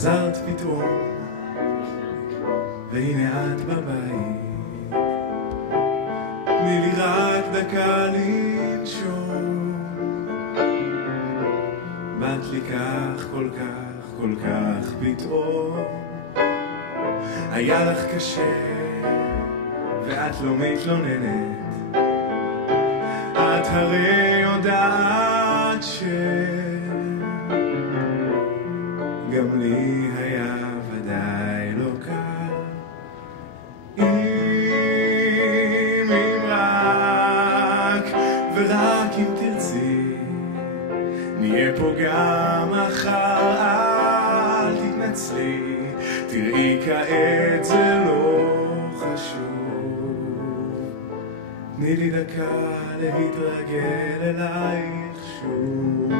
חזרת פתאום, והנה את בבית. תני לי רק דקה לנשום. באת לי כך כל כך כל כך פתאום. היה לך קשה ואת לא מתלוננת. את הרי יודעת גם לי היה ודאי לא קל. אם רק ורק אם תרצי נהיה פה גם מחר. אל תתנצלי, תראי כעת זה לא חשוב. תני לי דקה להתרגל אלייך שוב.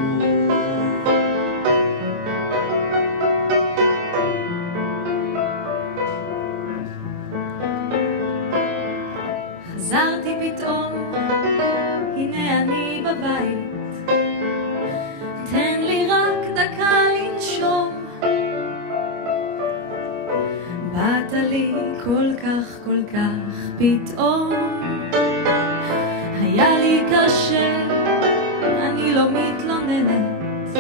חזרתי פתאום, הנה אני בבית. תן לי רק דקה לנשום. באת לי כל כך כל כך פתאום. היה לי קשה, אני לא מתלוננת,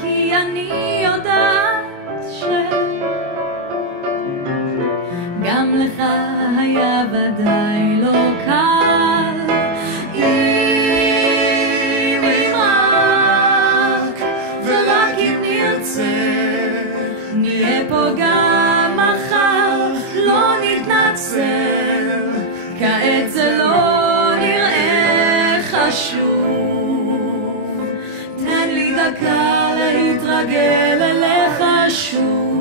כי אני יודעת גם לך היה ודאי לא קל. אם רק ורק אם נרצה נהיה פה גם מחר. לא נתנצל, כעת זה לא נראה חשוב. תן לי דקה להתרגל אליך שוב.